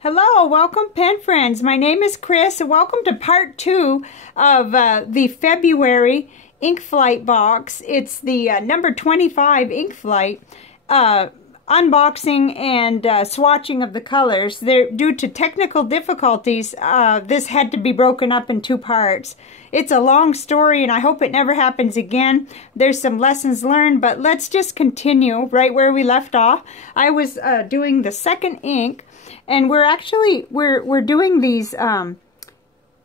Hello, welcome pen friends. My name is Chris and welcome to part 2 of the February ink flight box. It's the number 25 ink flight unboxing and swatching of the colors. Due to technical difficulties, this had to be broken up in 2 parts. It's a long story and I hope it never happens again. There's some lessons learned, but let's just continue right where we left off. I was doing the second ink, and we're doing these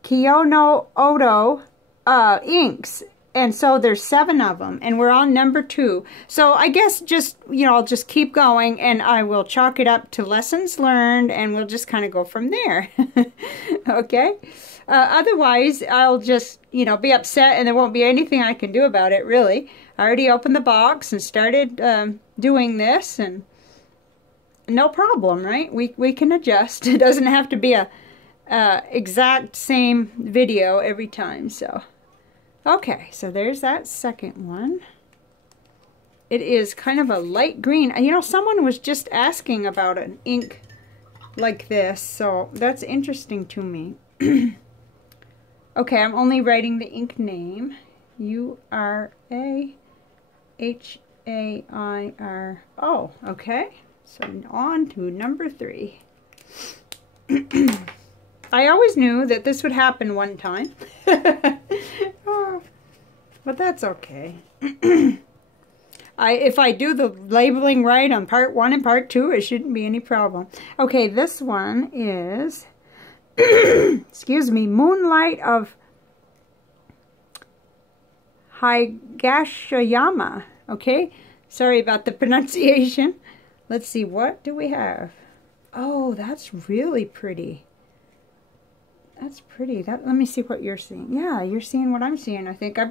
kyo-no-otoinks. And so there's 7 of them, and we're on number 2. So I guess just, I'll just keep going, and I will chalk it up to lessons learned, and we'll just kind of go from there. Okay? Otherwise, I'll just, be upset, and there won't be anything I can do about it, really. I already opened the box and started doing this, and no problem, right? We can adjust. It doesn't have to be a exact same video every time, so... Okay, so there's that second one. It is kind of a light green. Someone was just asking about an ink like this, so that's interesting to me. Okay, I'm only writing the ink name. U-R-A-H-A-I-R-O. Okay, so on to number 3. I always knew that this would happen one time. But that's okay. If I do the labeling right on part 1 and part 2, it shouldn't be any problem. Okay, this one is, excuse me, Moonlight of Higashiyama. Okay, sorry about the pronunciation. Let's see, what do we have? Oh, that's really pretty. That's pretty. Let me see what you're seeing. Yeah, you're seeing what I'm seeing, I think. I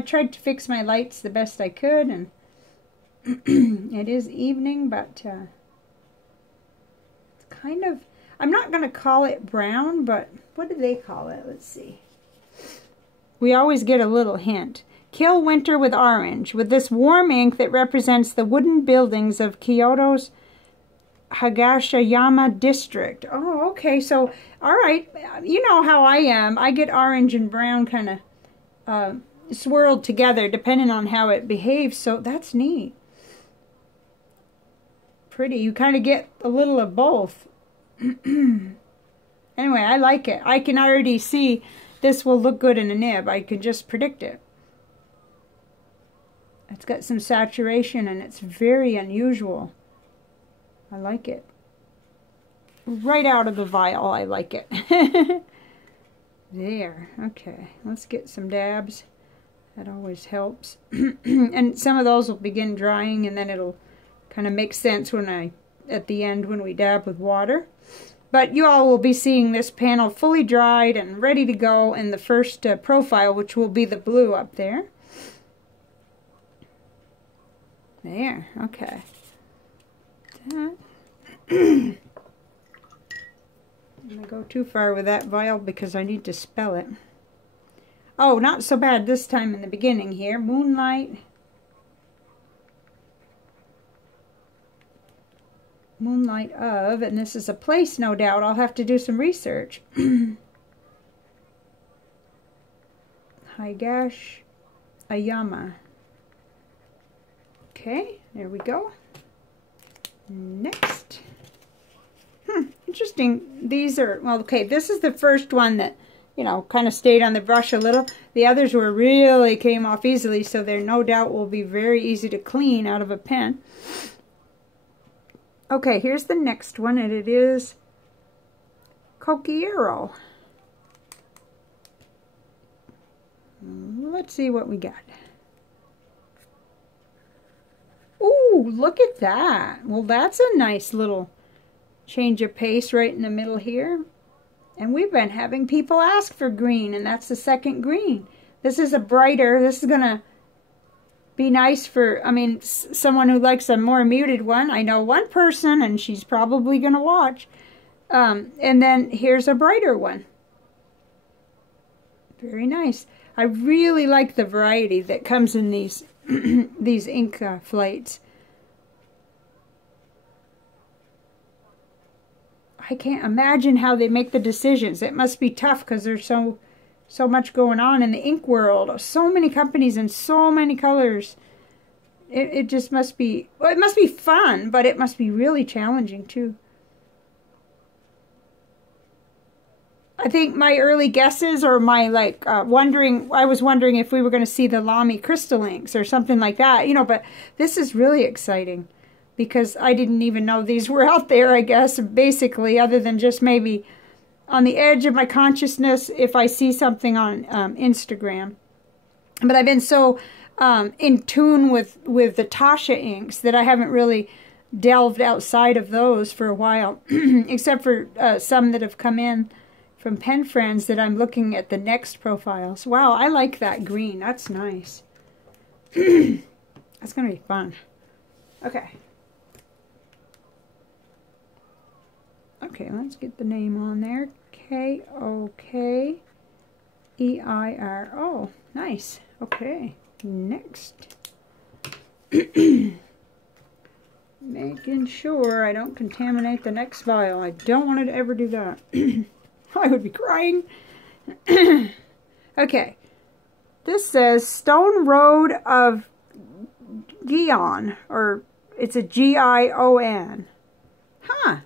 tried to fix my lights the best I could, and it is evening, but it's kind of, I'm not going to call it brown, but what do they call it? Let's see. We always get a little hint. Kill winter with orange, with this warm ink that represents the wooden buildings of Kyoto's Higashiyama district. Oh, okay. So, all right. You know how I am. I get orange and brown kind of swirled together depending on how it behaves. So that's neat. Pretty. You kind of get a little of both. Anyway, I like it. I can already see this will look good in a nib. I can just predict it. It's got some saturation and it's very unusual. I like it. Right out of the vial, I like it. There. Okay. Let's get some dabs. That always helps. And some of those will begin drying, and then it'll kind of make sense at the end when we dab with water. But you all will be seeing this panel fully dried and ready to go in the first profile, which will be the blue up there. There. Okay. I'm going to go too far with that vial because I need to spell it. Oh, not so bad this time in the beginning here. Moonlight. Moonlight of, and this is a place, no doubt. I'll have to do some research. Higashiyama. Okay, there we go. Next. Interesting. These are, well, okay, this is the first one that, kind of stayed on the brush a little. The others really came off easily, so they no doubt will be very easy to clean out of a pen. Okay, here's the next one, and it is Kokiero. Let's see what we got. Ooh, look at that. Well, that's a nice little change of pace right in the middle here. And we've been having people ask for green, and that's the second green. This is a brighter, this is going to be nice for, someone who likes a more muted one. I know one person, and she's probably going to watch. And then here's a brighter one. Very nice. I really like the variety that comes in these these ink flights. I can't imagine how they make the decisions. It must be tough because there's so much going on in the ink world. So many companies and so many colors. It just must be, well, it must be fun, but it must be really challenging too. I think my early guesses, or my I was wondering if we were going to see the Lamy crystal inks or something like that, you know, but this is really exciting because I didn't even know these were out there, I guess, basically, other than just maybe on the edge of my consciousness if I see something on Instagram. But I've been so in tune with the Tasha inks that I haven't really delved outside of those for a while, except for some that have come in from pen friends that I'm looking at the next profiles. Wow, I like that green. That's nice. That's going to be fun. Okay. Okay, let's get the name on there. K-O-K-E-I-R-O. Nice. Okay. Next. Making sure I don't contaminate the next vial. I don't want to ever do that. I would be crying. Okay. This says Stone Road of Gion, or it's a G-I-O-N. Huh.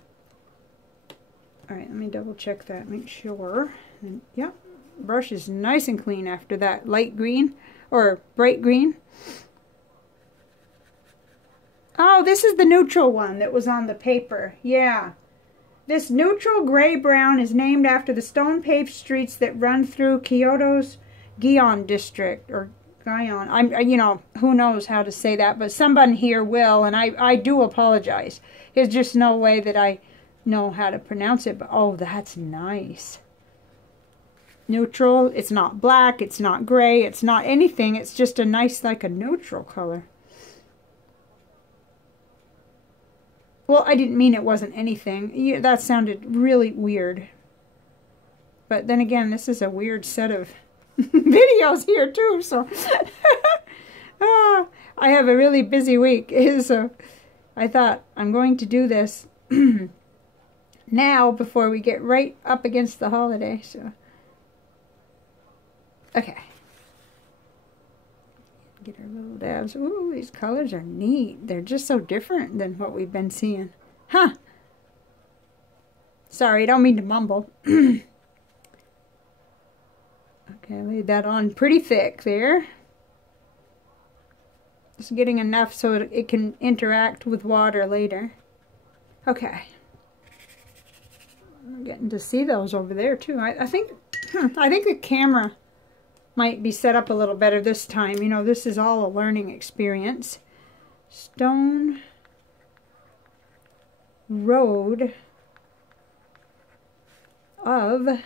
Alright, let me double check that, make sure. And, yep, brush is nice and clean after that light green, or bright green. Oh, this is the neutral one that was on the paper. Yeah. This neutral gray-brown is named after the stone-paved streets that run through Kyoto's Gion district, or Gion. You know, who knows how to say that, but someone here will, and I do apologize. There's just no way that I know how to pronounce it, but oh, that's nice. Neutral. It's not black, it's not gray, it's not anything. It's just a nice, like a neutral color. Well, I didn't mean it wasn't anything. Yeah, that sounded really weird. But then again, this is a weird set of videos here too, so I have a really busy week, so I thought I'm going to do this now before we get right up against the holiday. So okay, get our little dabs. Ooh, these colors are neat. They're just so different than what we've been seeing. Huh. Sorry, I don't mean to mumble. Okay, I laid that on pretty thick there. Just getting enough so it can interact with water later. Okay. I'm getting to see those over there too. I think the camera might be set up a little better this time. You know, this is all a learning experience. Stone Road of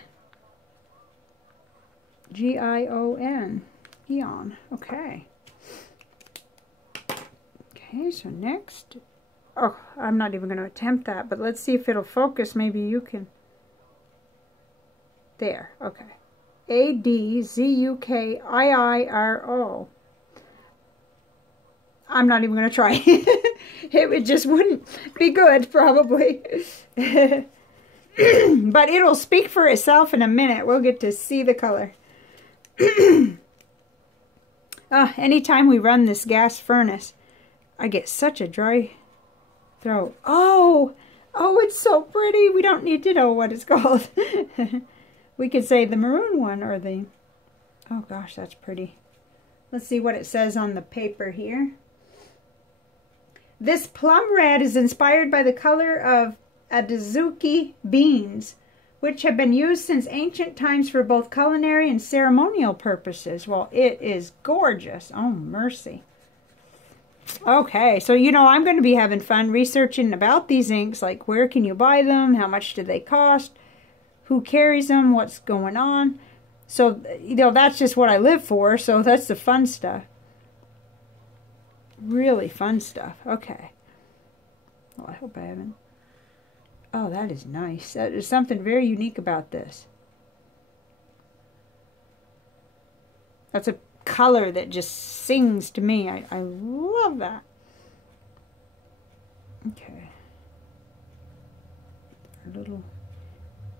G-I-O-N. Gion. Okay. Okay, so next. Oh, I'm not even going to attempt that, but let's see if it'll focus. Maybe you can. There. Okay. A-D-Z-U-K-I-I-R-O. I'm not even going to try. It just wouldn't be good, probably. But it'll speak for itself in a minute. We'll get to see the color. Anytime we run this gas furnace, I get such a dry throat. Oh, it's so pretty. We don't need to know what it's called. We could say the maroon one or the... Oh gosh, that's pretty. Let's see what it says on the paper here. This plum red is inspired by the color of Adazuki beans, which have been used since ancient times for both culinary and ceremonial purposes. Well, it is gorgeous. Oh, mercy. Okay, so you know, I'm going to be having fun researching about these inks, like where can you buy them, how much do they cost, who carries them, what's going on. So, you know, that's just what I live for, so that's the fun stuff. Really fun stuff. Okay. Well, I hope I haven't. Oh, that is nice. There's something very unique about this. That's a color that just sings to me. I love that. Okay. little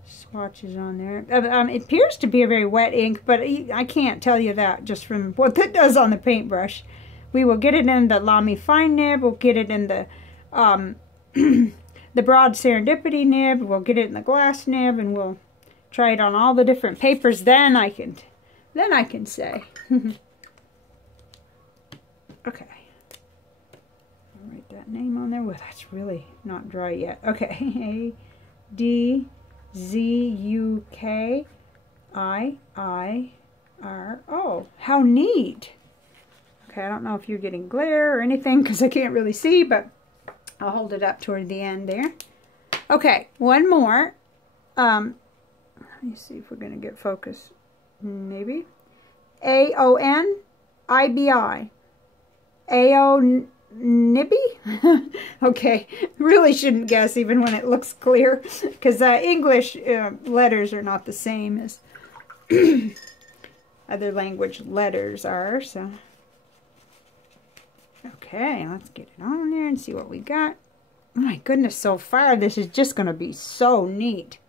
swatches on there. It appears to be a very wet ink, but I can't tell you that just from what that does on the paintbrush. We will get it in the Lamy Fine nib. We'll get it in the the Broad Serendipity nib. We'll get it in the glass nib, and we'll try it on all the different papers. Then I can say. Okay. I'll write that name on there. Well, that's really not dry yet. Okay. A-D-Z-U-K-I-I-R-O. How neat. Okay, I don't know if you're getting glare or anything because I can't really see, but I'll hold it up toward the end there. Okay, one more. Let me see if we're going to get focus. Maybe. A-O-N-I-B-I. A-O-Nibby? Okay, really shouldn't guess even when it looks clear, because English letters are not the same as other language letters are, so. Okay, let's get it on there and see what we got. Oh my goodness, so far this is just going to be so neat.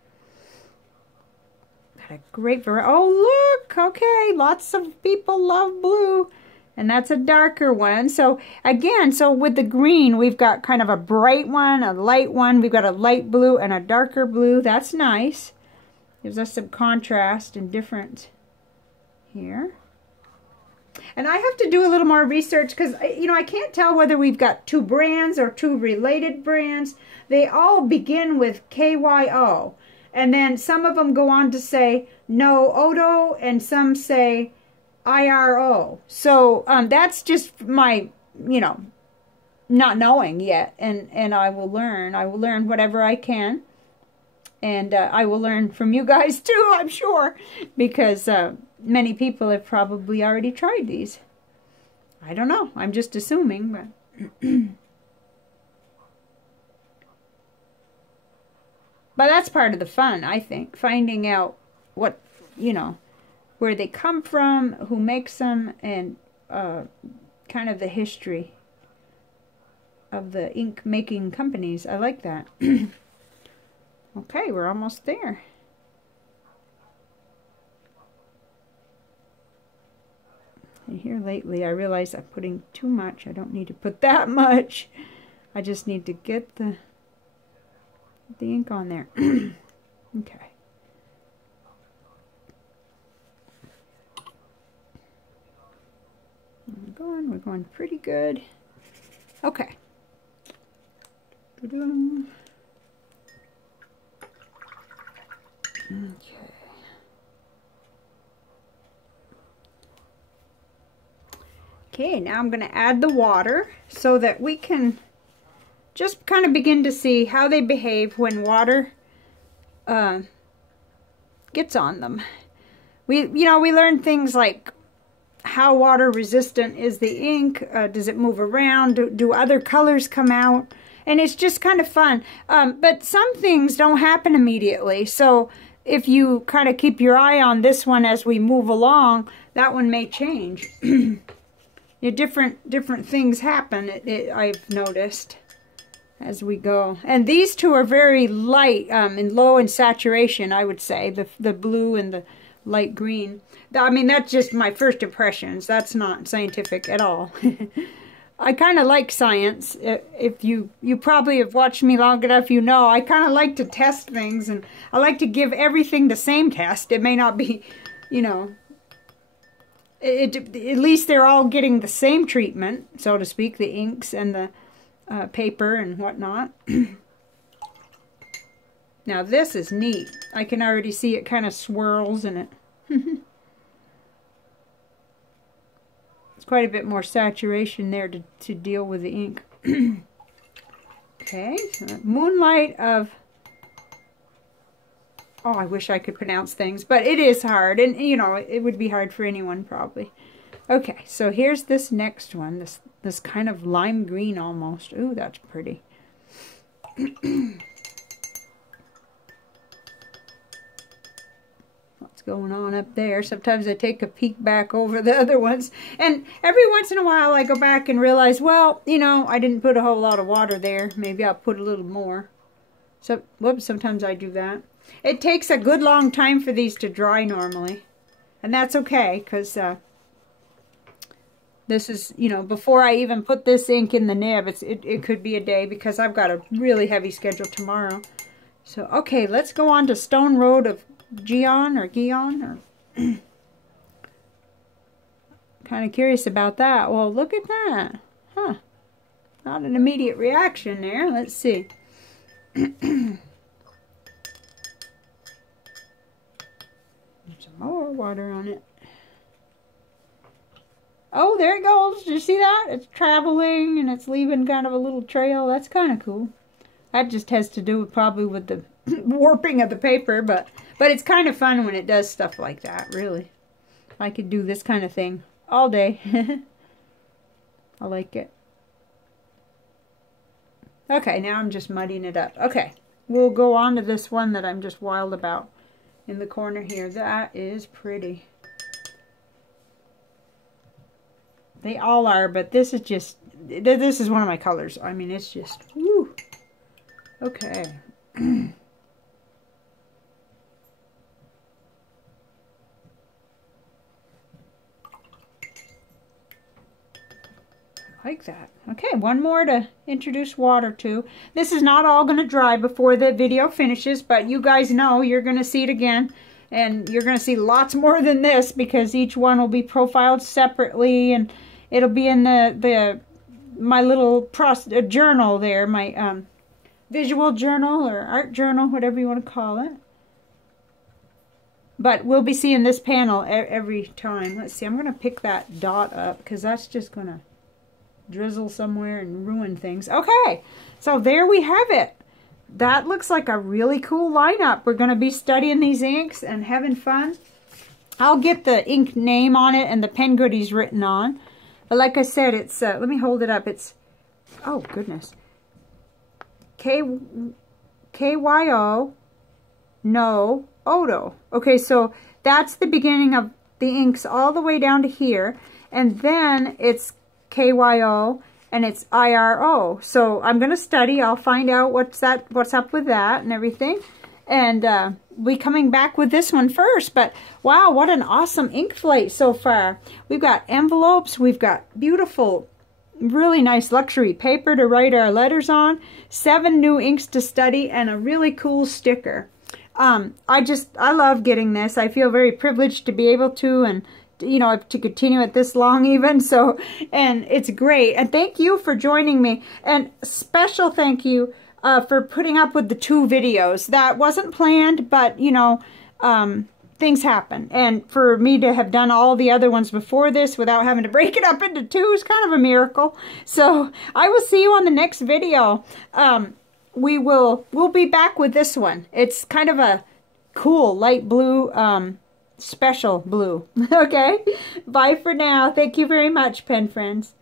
Got a great variety. Oh, look, okay, lots of people love blue. And that's a darker one. So again, so with the green, we've got kind of a bright one, a light one. We've got a light blue and a darker blue. That's nice. Gives us some contrast and different here. And I have to do a little more research because, you know, I can't tell whether we've got two brands or two related brands. They all begin with KYO. And then some of them go on to say no-oto, and some say IRO. So that's just my, you know, not knowing yet. And I will learn. I will learn whatever I can. And I will learn from you guys too, I'm sure. Because many people have probably already tried these. I don't know. I'm just assuming. But but that's part of the fun, I think. Finding out what, you know, where they come from, who makes them, and kind of the history of the ink making companies. I like that. Okay, we're almost there. And here lately I realize I'm putting too much. I don't need to put that much. I just need to get the ink on there. Okay. We're going pretty good. Okay. Okay. Okay, now I'm going to add the water so that we can just kind of begin to see how they behave when water gets on them. We learn things like how water resistant is the ink, does it move around, do other colors come out, and it's just kind of fun. But some things don't happen immediately, so if you kind of keep your eye on this one as we move along, that one may change. Different things happen, I've noticed, as we go. And these two are very light and low in saturation, I would say, the blue and the light green. I mean, that's just my first impressions. That's not scientific at all. I kind of like science. If you probably have watched me long enough, you know I kind of like to test things, and I like to give everything the same test. It may not be, you know, at least they're all getting the same treatment, so to speak, the inks and the paper and whatnot. Now this is neat. I can already see it kind of swirls in it. It's quite a bit more saturation there to deal with the ink. Okay, so Moonlight of... Oh, I wish I could pronounce things, but it is hard, and you know, it would be hard for anyone probably. Okay, so here's this next one, this kind of lime green almost. Ooh, that's pretty. What's going on up there? Sometimes I take a peek back over the other ones, and every once in a while I go back and realize, well, you know, I didn't put a whole lot of water there. Maybe I'll put a little more. So, whoops, sometimes I do that. It takes a good long time for these to dry normally. And that's okay, because this is, you know, before I even put this ink in the nib, it could be a day because I've got a really heavy schedule tomorrow. So, okay, let's go on to Stone Road of Gion or kind of curious about that. Well, look at that. Huh. Not an immediate reaction there. Let's see. Some more water on it. Oh, there it goes. Did you see that? It's traveling and it's leaving kind of a little trail. That's kind of cool. That just has to do probably with the warping of the paper, but it's kind of fun when it does stuff like that, really. I could do this kind of thing all day. I like it. Okay, now I'm just muddying it up. Okay, we'll go on to this one that I'm just wild about in the corner here. That is pretty. They all are, but this is just, this is one of my colors. I mean, it's just, woo. Okay. Like that. Okay, one more to introduce water to. This is not all going to dry before the video finishes, but you guys know you're going to see it again. And you're going to see lots more than this because each one will be profiled separately, and it'll be in my little journal there, my visual journal or art journal, whatever you want to call it. But we'll be seeing this panel every time. Let's see, I'm going to pick that dot up because that's just going to drizzle somewhere and ruin things. Okay, so there we have it. That looks like a really cool lineup. We're going to be studying these inks and having fun. I'll get the ink name on it and the pen goodies written on. But like I said, it's, let me hold it up. It's, oh goodness. Kyo-no-oto. Okay, so that's the beginning of the inks all the way down to here. And then it's KYO and it's IRO. So I'm going to study. I'll find out what's up with that and everything. And we coming back with this one first. But wow, what an awesome ink slate so far. We've got envelopes. We've got beautiful, really nice luxury paper to write our letters on. 7 new inks to study and a really cool sticker. I love getting this. I feel very privileged to be able to, and you know, to continue it this long even. So, and it's great. And thank you for joining me. And special thank you for putting up with the 2 videos. That wasn't planned, but you know, things happen. And for me to have done all the other ones before this without having to break it up into 2 is kind of a miracle. So I will see you on the next video. We'll be back with this one. It's kind of a cool light blue, special blue. Okay, bye for now. Thank you very much, pen friends.